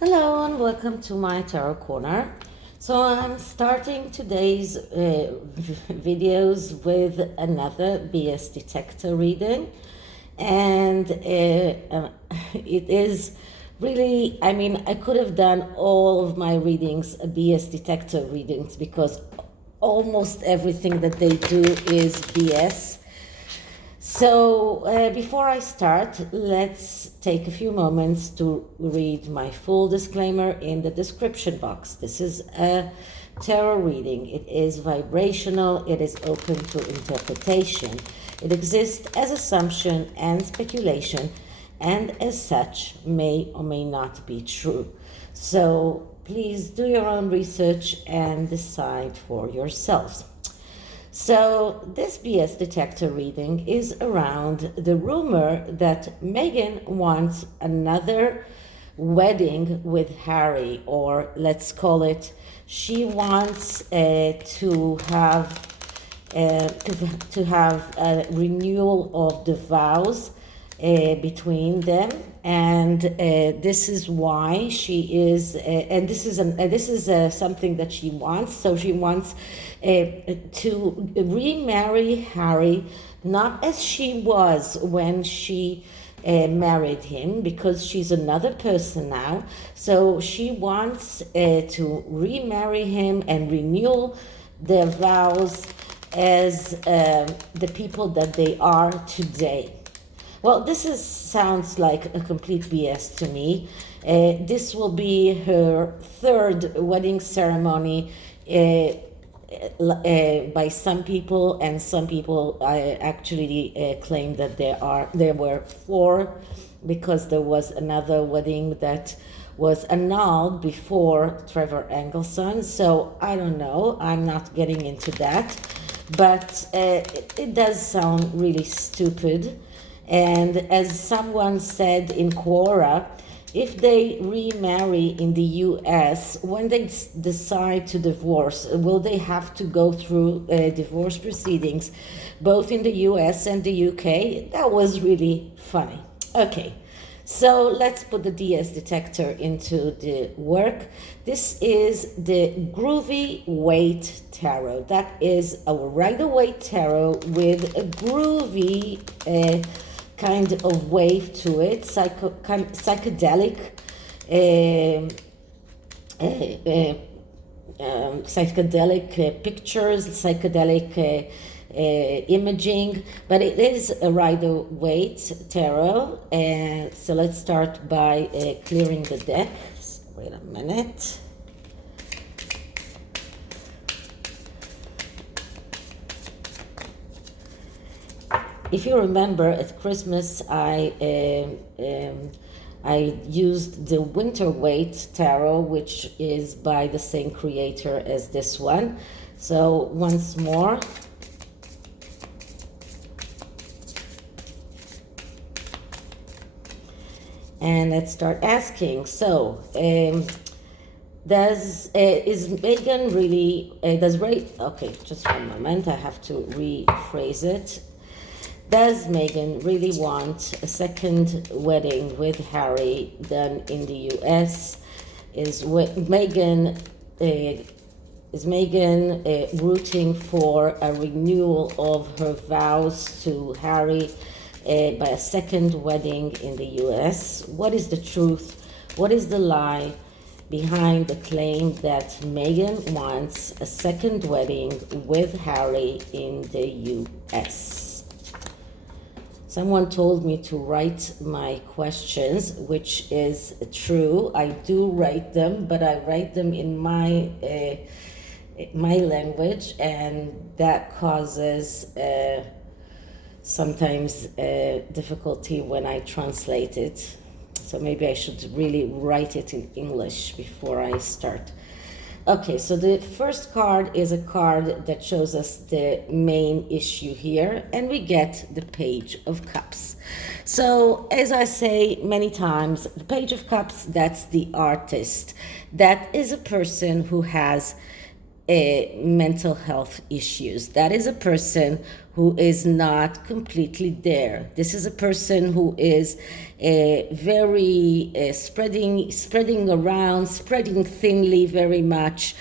Hello and welcome to my Tarot Corner. So I'm starting today's videos with another BS detector reading, and it is really, I could have done all of my readings BS detector readings because almost everything that they do is BS. So before I start, let's take a few moments to read my full disclaimer in the description box. This is a tarot reading. It is vibrational. It is open to interpretation. It exists as assumption and speculation, and as such may or may not be true. So please do your own research and decide for yourselves. So this BS detector reading is around the rumor that Meghan wants another wedding with Harry, or let's call it, she wants to have a renewal of the vows between them, and this is why she is, and this is something that she wants. So she wants to remarry Harry, not as she was when she married him, because she's another person now. So she wants to remarry him and renew their vows as the people that they are today. Well, sounds like a complete BS to me. This will be her third wedding ceremony by some people, and some people actually claim that there were four, because there was another wedding that was annulled before Trevor Engelson. So I don't know. I'm not getting into that, but it does sound really stupid. And as someone said in Quora, if they remarry in the US, when they decide to divorce, will they have to go through divorce proceedings both in the US and the UK? That was really funny. Okay, so let's put the DS detector into the work. This is the GROOVY WAITE tarot. That is a Rider-Waite tarot with a groovy kind of wave to it, psychedelic pictures, psychedelic imaging, but it is a Rider-Waite tarot. So let's start by clearing the deck. Wait a minute. If you remember, at Christmas, I used the Winter-Waite tarot, which is by the same creator as this one. So once more. And let's start asking. So, is Meghan really, okay, just one moment, I have to rephrase it. Does Meghan really want a second wedding with Harry done in the US? Is Meghan rooting for a renewal of her vows to Harry by a second wedding in the US? What is the truth? What is the lie behind the claim that Meghan wants a second wedding with Harry in the US? Someone told me to write my questions, which is true. I do write them, but I write them in my language, and that causes sometimes difficulty when I translate it. So maybe I should really write it in English before I start. Okay, so the first card is a card that shows us the main issue here, and we get the Page of Cups. So, as I say many times, the Page of Cups, that's the artist. That is a person who has mental health issues. That is a person who is not completely there. This is a person who is very spreading around, spreading thinly very much.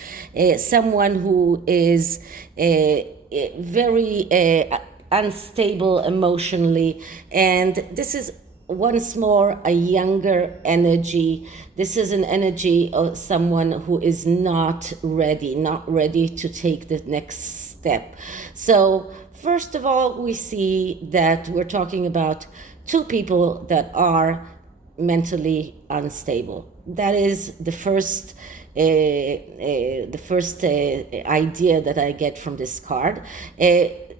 Someone who is very unstable emotionally, and this is once more a younger energy. This is an energy of someone who is not ready to take the next step. So first of all, we see that we're talking about two people that are mentally unstable. That is the first idea that I get from this card.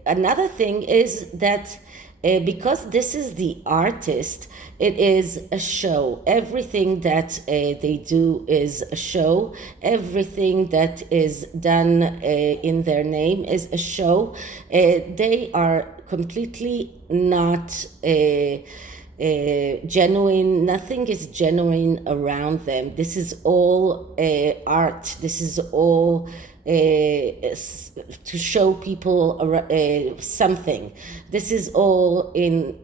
Another thing is that because this is the artist, it is a show. Everything that they do is a show. Everything that is done in their name is a show. They are completely not genuine. Nothing is genuine around them. This is all art. This is all to show people something. This is all in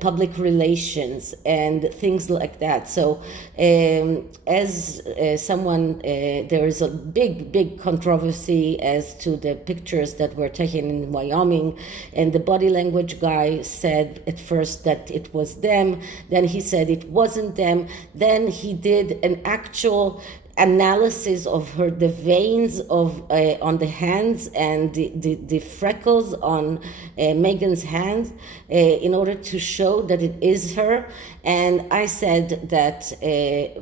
public relations and things like that. So as someone, there is a big controversy as to the pictures that were taken in Wyoming, and the body language guy said at first that it was them, then he said it wasn't them, then he did an actual analysis of the veins of on the hands and the freckles on Meghan's hands in order to show that it is her. And I said that,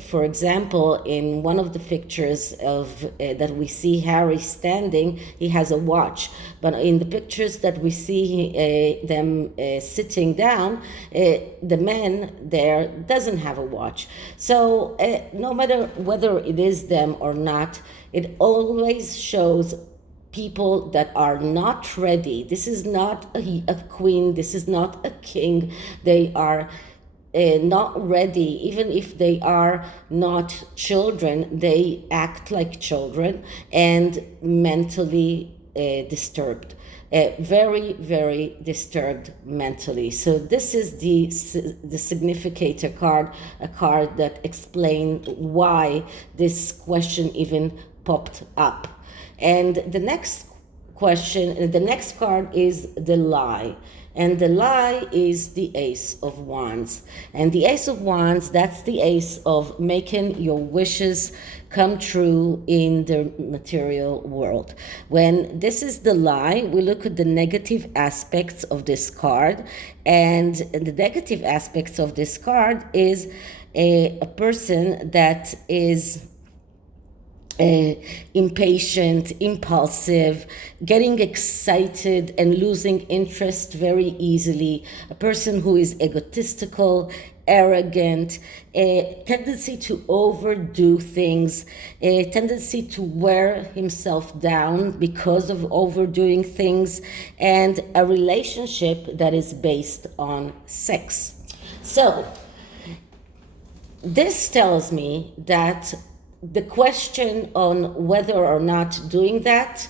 for example, in one of the pictures of that we see Harry standing, he has a watch. But in the pictures that we see them sitting down, the man there doesn't have a watch. So no matter whether it is them or not, it always shows people that are not ready. This is not a queen. This is not a king. They are not ready. Even if they are not children, they act like children and mentally disturbed. Very disturbed mentally. So this is the significator card, a card that explains why this question even popped up. And the next question, the next card is the lie. And the lie is the Ace of Wands. And the Ace of Wands, that's the ace of making your wishes come true in the material world. When this is the lie, we look at the negative aspects of this card. And the negative aspects of this card is a person that is impatient, impulsive, getting excited and losing interest very easily, a person who is egotistical, arrogant, a tendency to overdo things, a tendency to wear himself down because of overdoing things, and a relationship that is based on sex. So this tells me that the question on whether or not doing that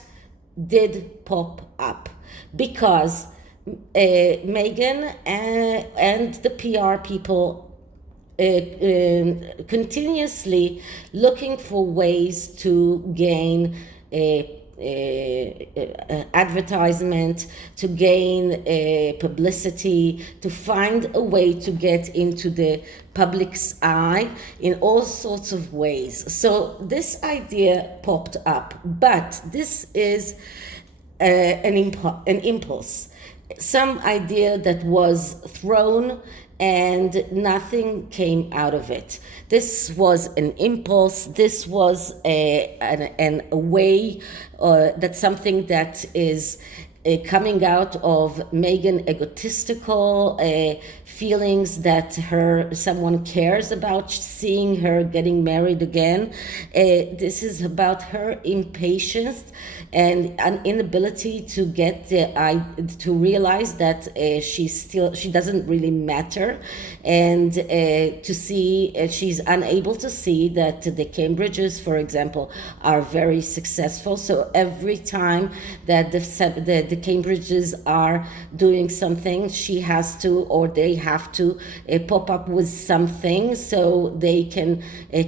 did pop up, because Meghan and the PR people continuously looking for ways to gain advertisement, to gain publicity, to find a way to get into the public's eye in all sorts of ways. So this idea popped up, but this is an impulse, some idea that was thrown and nothing came out of it. This was an impulse. This was a way, that's something that is coming out of Meghan egotistical feelings that someone cares about seeing her getting married again. This is about her impatience and an inability to get to realize that she doesn't really matter, and to see she's unable to see that the Cambridges, for example, are very successful. So every time that the Cambridges are doing something, she has to, or they have to pop up with something so they can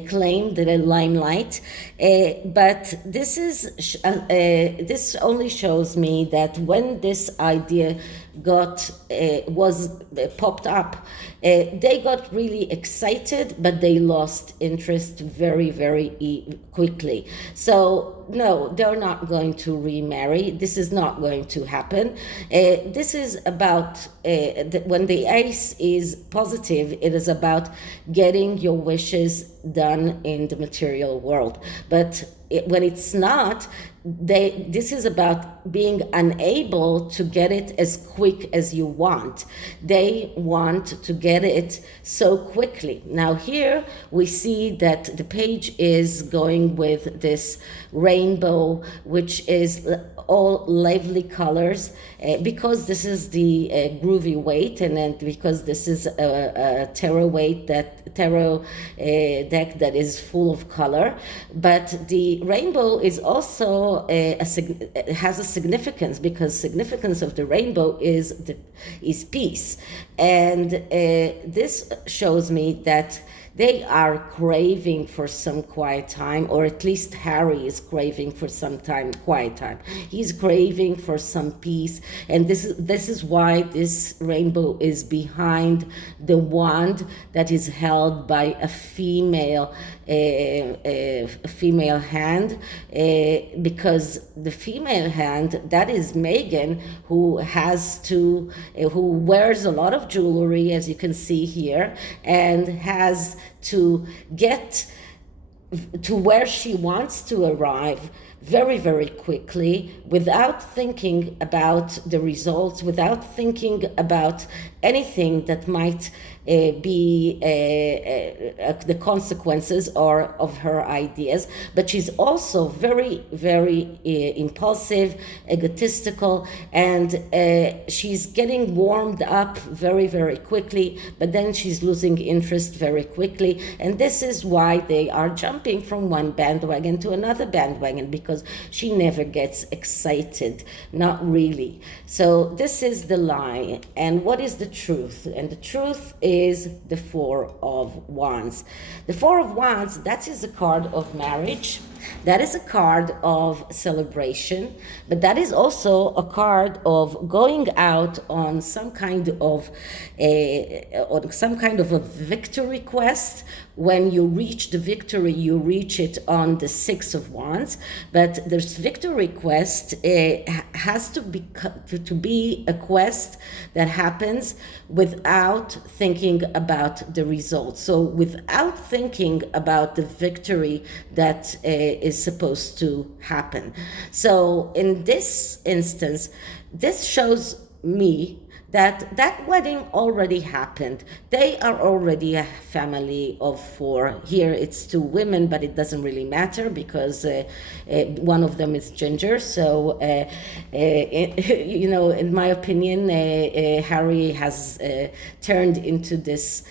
claim the limelight. But this only shows me that when this idea was popped up, they got really excited, but they lost interest very, very quickly. So no, they're not going to remarry. This is not going to happen. This is about when the ace is positive, it is about getting your wishes done in the material world. But when it's not, this is about being unable to get it as quick as you want. They want to get it so quickly. Now here we see that the page is going with this rainbow, which is all lively colors, because this is the GROOVY WAITE, and then because this is a tarot WAITE, that tarot deck that is full of color. But the rainbow is also has a significance, because significance of the rainbow is peace, and this shows me that they are craving for some quiet time, or at least Harry is craving for some quiet time. He's craving for some peace, and this is why this rainbow is behind the wand that is held by a female hand, because the female hand, that is Meghan, who wears a lot of jewelry, as you can see here, and has to get to where she wants to arrive very, very quickly, without thinking about the results, without thinking about anything that might be the consequences or of her ideas. But she's also very, very impulsive, egotistical, and she's getting warmed up very, very quickly, but then she's losing interest very quickly. And this is why they are jumping from one bandwagon to another bandwagon, because she never gets excited, not really. So this is the lie. And what is the truth? And the truth is the Four of Wands. The Four of Wands, that is a card of marriage. That is a card of celebration, but that is also a card of going out on some kind of a victory quest. When you reach the victory, you reach it on the Six of Wands, but this victory quest has to be a quest that happens without thinking about the results. So without thinking about the victory that is supposed to happen. So in this instance, this shows me that wedding already happened. They are already a family of four. Here it's two women, but it doesn't really matter, because one of them is ginger. So, in my opinion, Harry has turned into this,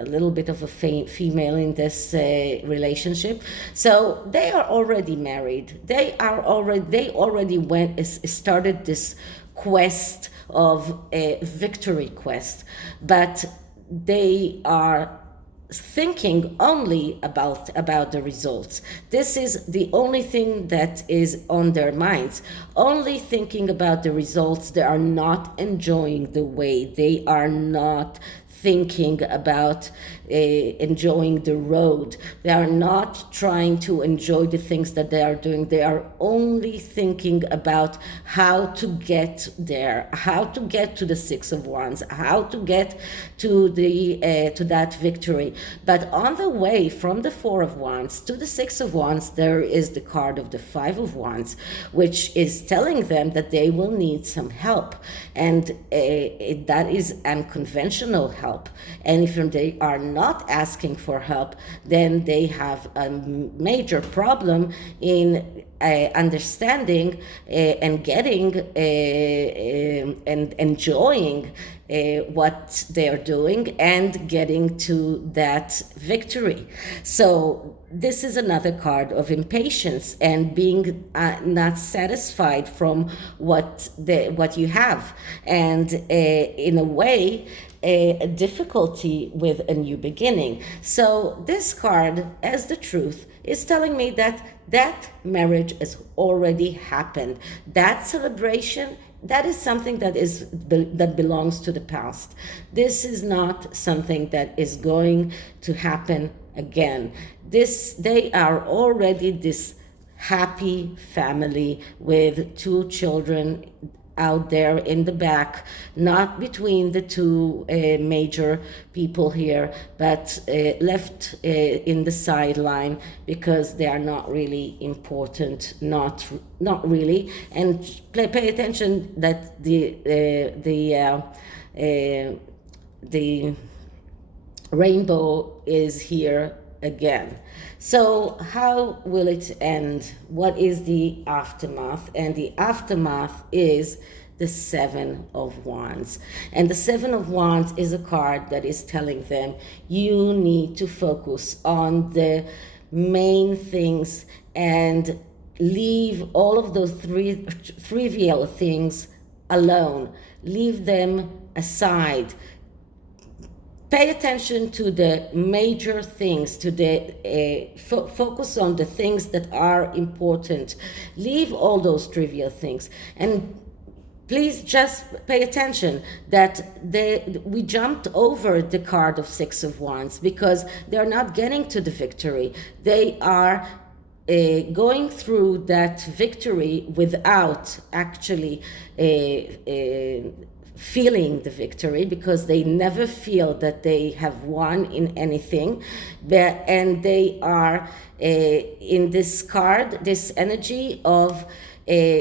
a little bit of a female in this relationship. So they are already married. They already started this quest of a victory quest, but they are thinking only about the results. This is the only thing that is on their minds, only thinking about the results. They are not enjoying the way. They are not thinking about enjoying the road. They are not trying to enjoy the things that they are doing. They are only thinking about how to get there, how to get to the Six of Wands, how to get to that victory. But on the way from the Four of Wands to the Six of Wands, there is the card of the Five of Wands, which is telling them that they will need some help, and that is unconventional help. And if they are not asking for help, then they have a major problem in understanding and getting and enjoying what they're doing and getting to that victory. So this is another card of impatience and being not satisfied from what you have, and in a way a difficulty with a new beginning. So this card, as the Truth, is telling me that marriage has already happened. That celebration, that is something that belongs to the past. This is not something that is going to happen again. They are already this happy family with 2 children out there in the back, not between the 2 major people here, but left in the sideline because they are not really important, not really. And pay attention that the rainbow is here again. So how will it end? What is the aftermath? And the aftermath is the Seven of Wands. And the Seven of Wands is a card that is telling them you need to focus on the main things and leave all of those trivial things alone. Leave them aside. Pay attention to the major things, to the focus on the things that are important. Leave all those trivial things. And please just pay attention that we jumped over the card of Six of Wands because they're not getting to the victory. They are going through that victory without actually feeling the victory, because they never feel that they have won in anything. And they are in this card, this energy of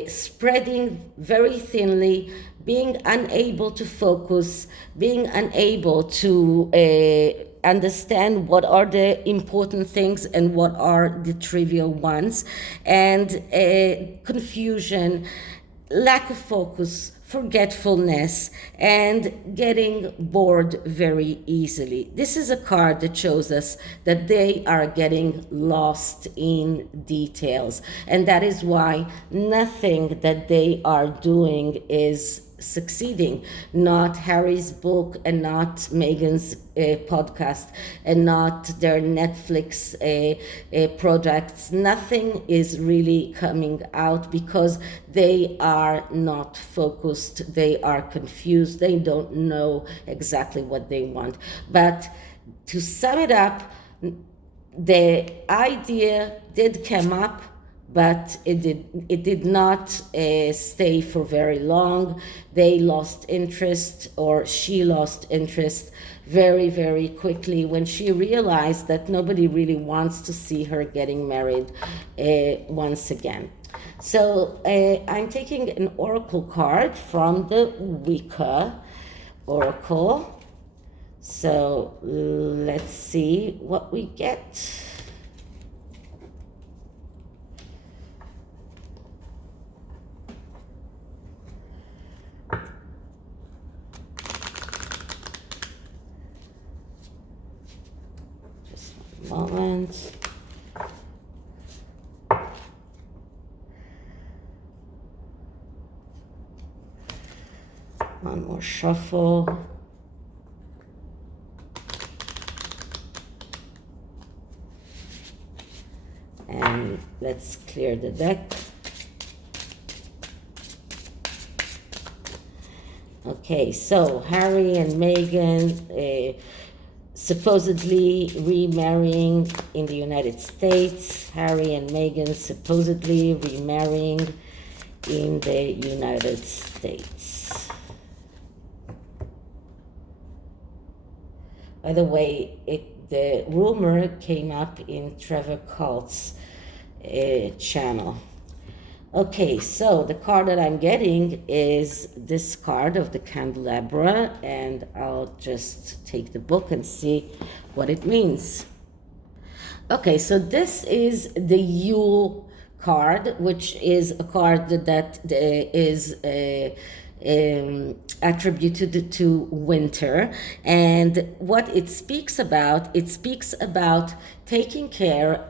spreading very thinly, being unable to focus, being unable to understand what are the important things and what are the trivial ones, and confusion, lack of focus, forgetfulness, and getting bored very easily. This is a card that shows us that they are getting lost in details, and that is why nothing that they are doing is succeeding. Not Harry's book, and not Meghan's podcast, and not their Netflix projects. Nothing is really coming out because they are not focused. They are confused. They don't know exactly what they want. But to sum it up, the idea did come up, but it did not stay for very long. They lost interest, or she lost interest very, very quickly when she realized that nobody really wants to see her getting married once again. So I'm taking an oracle card from the WICCA oracle. So let's see what we get. Moment. One more shuffle. And let's clear the deck. Okay, so Harry and Meghan supposedly remarrying in the United States. Harry and Meghan supposedly remarrying in the United States. By the way, the rumor came up in Trevor Cult's channel. Okay, so the card that I'm getting is this card of the candelabra, and I'll just take the book and see what it means. Okay, so this is the Yule card, which is a card that is attributed to winter, and what it speaks about taking care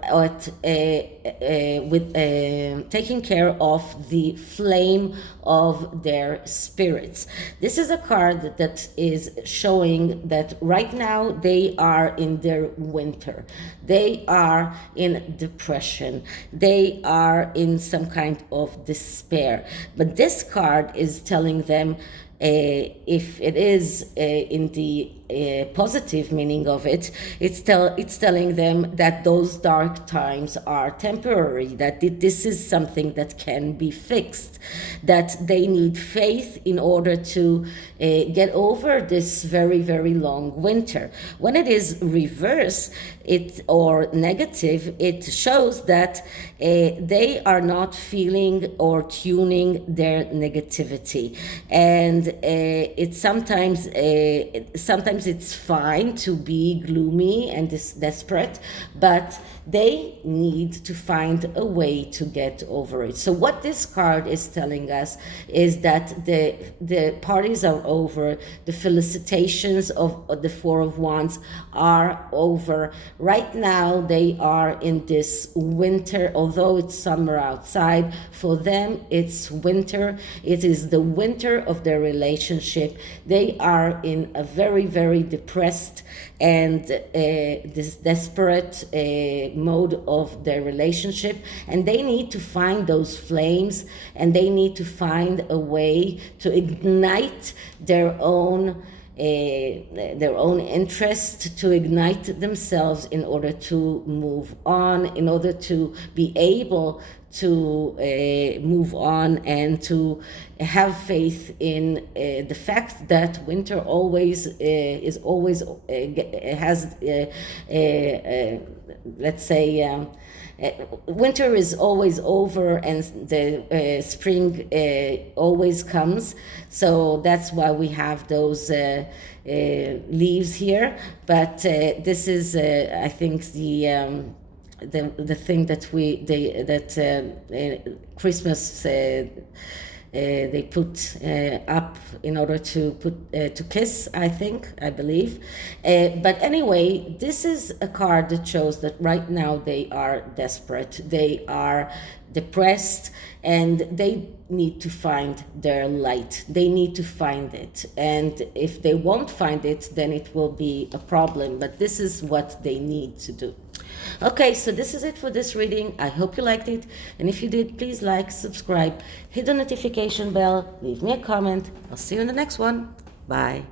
taking care of the flame of their spirits. This is a card that is showing that right now they are in their winter. They are in depression. They are in some kind of despair. But this card is telling them, if it is in the positive meaning of it, it's telling them that those dark times are temporary, that this is something that can be fixed, that they need faith in order to get over this very, very long winter. When it is reverse, or negative, it shows that they are not feeling or tuning their negativity, and it's sometimes it's fine to be gloomy and desperate, but they need to find a way to get over it. So what this card is telling us is that the parties are over, the felicitations of the Four of Wands are over. Right now they are in this winter, although it's summer outside, for them it's winter. It is the winter of their relationship. They are in a very, very depressed and this desperate mode of their relationship, and they need to find those flames, and they need to find a way to ignite their own interest, to ignite themselves in order to move on, in order to be able to move on and to have faith in the fact that winter always has let's say winter is always over, and the spring always comes. So that's why we have those leaves here. But this is I think the thing that Christmas they put up in order to kiss, I believe. But anyway, this is a card that shows that right now they are desperate, they are depressed, and they need to find their light. They need to find it, and if they won't find it, then it will be a problem. But this is what they need to do. Okay, so this is it for this reading. I hope you liked it, and if you did, please like, subscribe, hit the notification bell, leave me a comment. I'll see you in the next one. Bye.